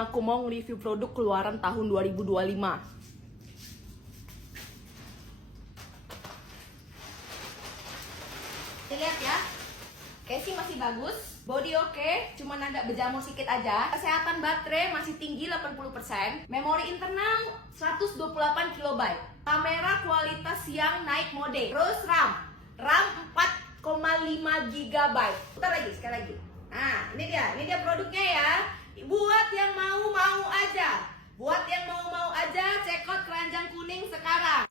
Aku mau nge-review produk keluaran tahun 2025. Lihat ya, casing masih bagus, body oke, cuman agak berjamur sedikit aja. Kesehatan baterai masih tinggi 80%, memori internal 128 KB, kamera kualitas yang naik mode, terus RAM 4,5 GB. Putar lagi, sekali lagi. Nah, ini dia produknya ya. Buat yang mau aja, cekot keranjang kuning sekarang.